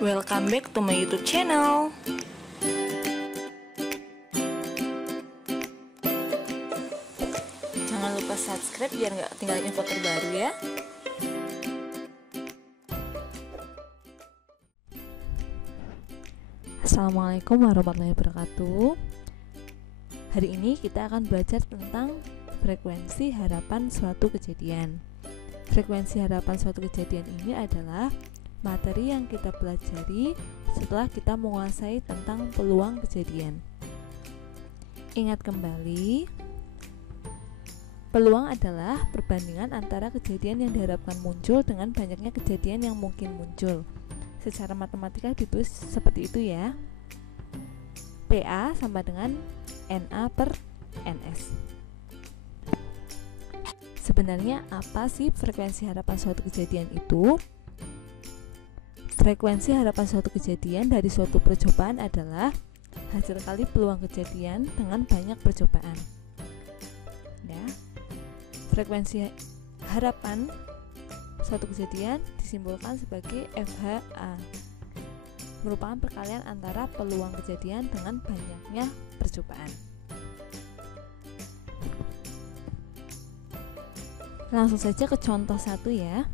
Welcome back to my YouTube channel. Jangan lupa subscribe biar nggak ketinggalan info terbaru ya. Assalamualaikum warahmatullahi wabarakatuh. Hari ini kita akan belajar tentang frekuensi harapan suatu kejadian. Frekuensi harapan suatu kejadian ini adalah materi yang kita pelajari setelah kita menguasai tentang peluang kejadian. Ingat kembali, peluang adalah perbandingan antara kejadian yang diharapkan muncul dengan banyaknya kejadian yang mungkin muncul. Secara matematika ditulis seperti itu ya. PA sama dengan NA per NS. Sebenarnya apa sih frekuensi harapan suatu kejadian itu? Frekuensi harapan suatu kejadian dari suatu percobaan adalah hasil kali peluang kejadian dengan banyak percobaan. Ya. Frekuensi harapan suatu kejadian disimbolkan sebagai FHA, merupakan perkalian antara peluang kejadian dengan banyaknya percobaan. Langsung saja ke contoh 1 ya.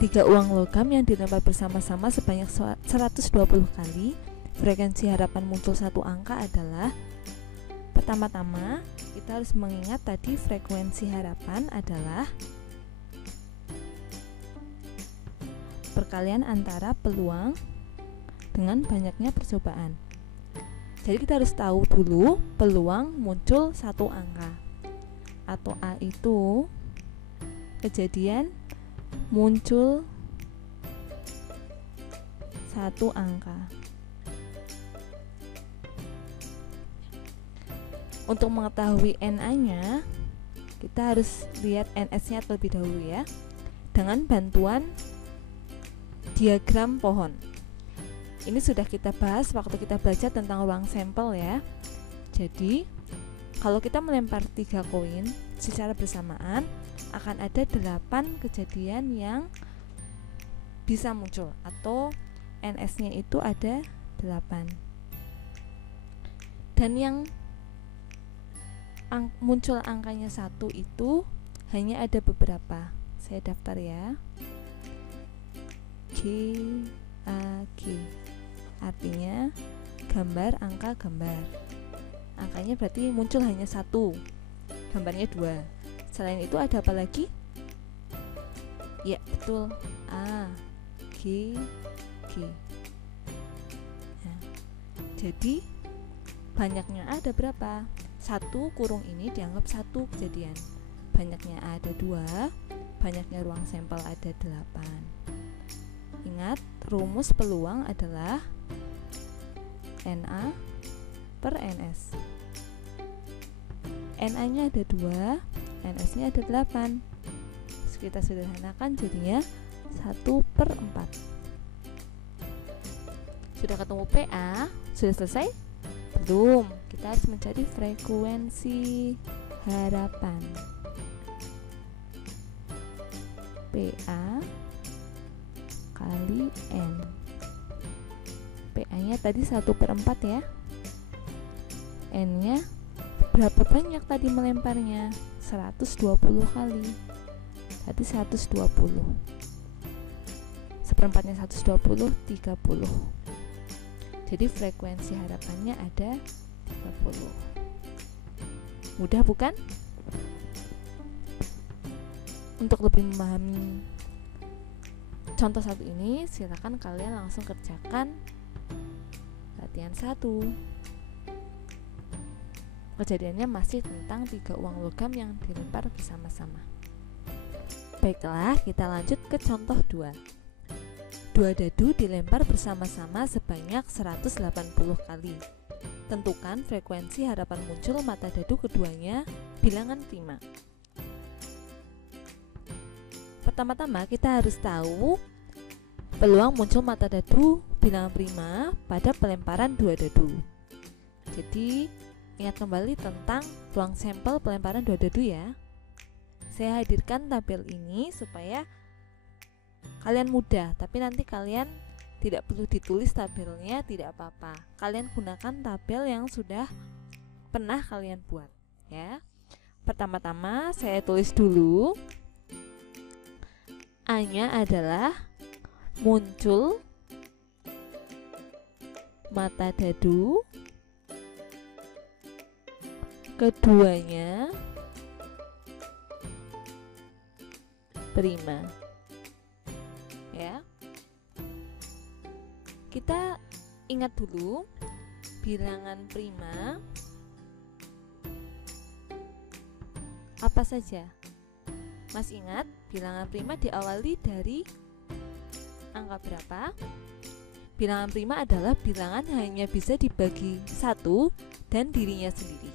3 uang logam yang dilempar bersama-sama sebanyak 120 kali. Frekuensi harapan muncul satu angka adalah, pertama-tama kita harus mengingat tadi frekuensi harapan adalah perkalian antara peluang dengan banyaknya percobaan. Jadi kita harus tahu dulu peluang muncul satu angka, atau A itu kejadian muncul satu angka. Untuk mengetahui NA-nya, kita harus lihat NS-nya terlebih dahulu ya, dengan bantuan diagram pohon. Ini sudah kita bahas waktu kita belajar tentang ruang sampel ya. Jadi, kalau kita melempar 3 koin secara bersamaan, akan ada 8 kejadian yang bisa muncul, atau NS-nya itu ada 8. Dan yang muncul angkanya 1 itu hanya ada beberapa. Saya daftar ya. G, A, G. Artinya gambar, angka, gambar. Angkanya berarti muncul hanya 1, gambarnya 2. Selain itu ada apa lagi? Ya, betul. A, G, G. Nah, jadi banyaknya ada berapa? 1 kurung ini dianggap 1 kejadian. Banyaknya A ada 2, banyaknya ruang sampel ada 8. Ingat, rumus peluang adalah NA per NS. NA-nya ada 2, NS-nya ada 8. Kita sederhanakan jadinya 1/4. Sudah ketemu PA? Sudah selesai? Belum. Kita harus mencari frekuensi harapan. PA kali N. PA-nya tadi 1/4 ya. N-nya berapa banyak tadi melemparnya? 120 kali. Tadi 120. Seperempatnya 120, 30. Jadi frekuensi harapannya ada 30. Mudah bukan? Untuk lebih memahami contoh 1 ini, silakan kalian langsung kerjakan latihan 1. Kejadiannya masih tentang 3 uang logam yang dilempar bersama-sama. Baiklah, kita lanjut ke contoh 2. 2 dadu dilempar bersama-sama sebanyak 180 kali. Tentukan frekuensi harapan muncul mata dadu keduanya bilangan prima. Pertama-tama kita harus tahu peluang muncul mata dadu bilangan prima pada pelemparan 2 dadu. Jadi, ingat kembali tentang ruang sampel pelemparan 2 dadu ya. Saya hadirkan tabel ini supaya kalian mudah, tapi nanti kalian tidak perlu ditulis tabelnya, tidak apa-apa. Kalian gunakan tabel yang sudah pernah kalian buat ya. Pertama-tama saya tulis dulu, A-nya adalah muncul mata dadu, keduanya prima ya. Kita ingat dulu bilangan prima apa saja. Mas ingat bilangan prima diawali dari angka berapa? Bilangan prima adalah bilangan hanya bisa dibagi 1 dan dirinya sendiri.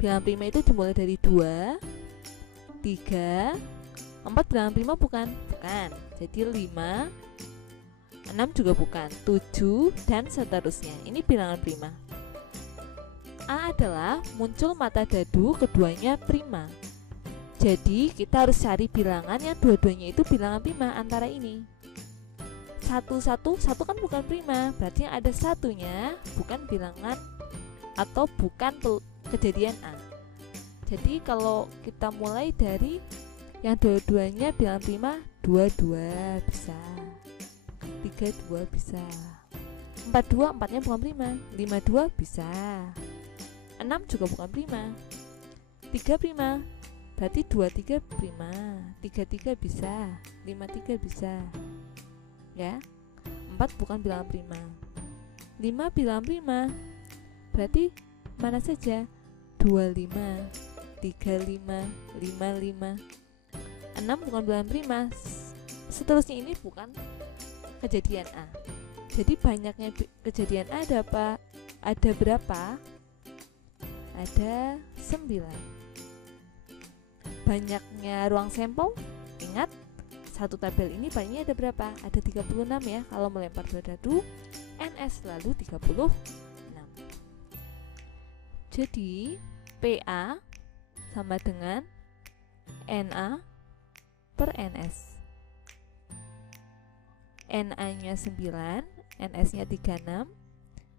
Bilangan prima itu dimulai dari 2, 3, 4 bilangan prima bukan? Bukan. Jadi 5, 6 juga bukan, 7 dan seterusnya. Ini bilangan prima. A adalah muncul mata dadu, keduanya prima. Jadi kita harus cari bilangan yang dua-duanya itu bilangan prima antara ini. 1 kan bukan prima, berarti yang ada satunya bukan bilangan atau bukan kejadian A. Jadi kalau kita mulai dari yang dua-duanya bilangan prima, 22 bisa, 32 bisa, 42 empatnya bukan prima, 52 bisa, 6 juga bukan prima, 3 prima, berarti 23 prima, 33 bisa, 53 bisa ya. 4 bukan bilangan prima, 5 bilangan prima, berarti mana saja? 25, 35, 55. 6 bukan bilangan prima. Seterusnya ini bukan kejadian A. Jadi banyaknya kejadian A ada apa? Ada berapa? Ada 9. Banyaknya ruang sampel, ingat satu tabel ini banyaknya ada berapa? Ada 36 ya. Kalau melempar dua dadu, NS lalu 36. Jadi PA sama dengan NA per NS. NA-nya 9, NS-nya 36.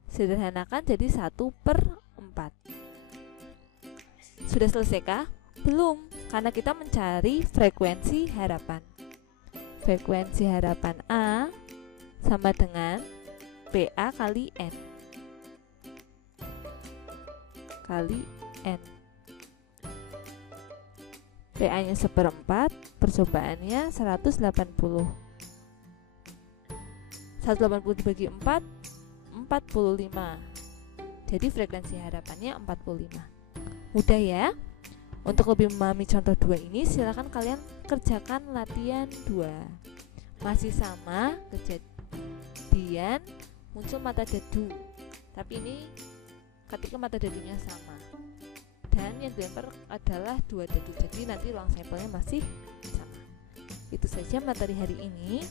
Sederhanakan jadi 1/4. Sudah selesaikah? Belum, karena kita mencari frekuensi harapan. Frekuensi harapan A sama dengan PA kali N kali N. PA-nya 1/4, percobaannya 180. 180 dibagi 4, 45. Jadi frekuensi harapannya 45. Mudah ya? Untuk lebih memahami contoh 2 ini, silakan kalian kerjakan latihan 2. Masih sama kejadian muncul mata dadu, tapi ini ketika mata dadunya sama dan yang dilempar adalah 2 dadu, jadi nanti ruang sampelnya masih sama. Itu saja materi hari ini.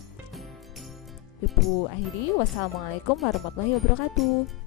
Ibu akhiri, wassalamualaikum warahmatullahi wabarakatuh.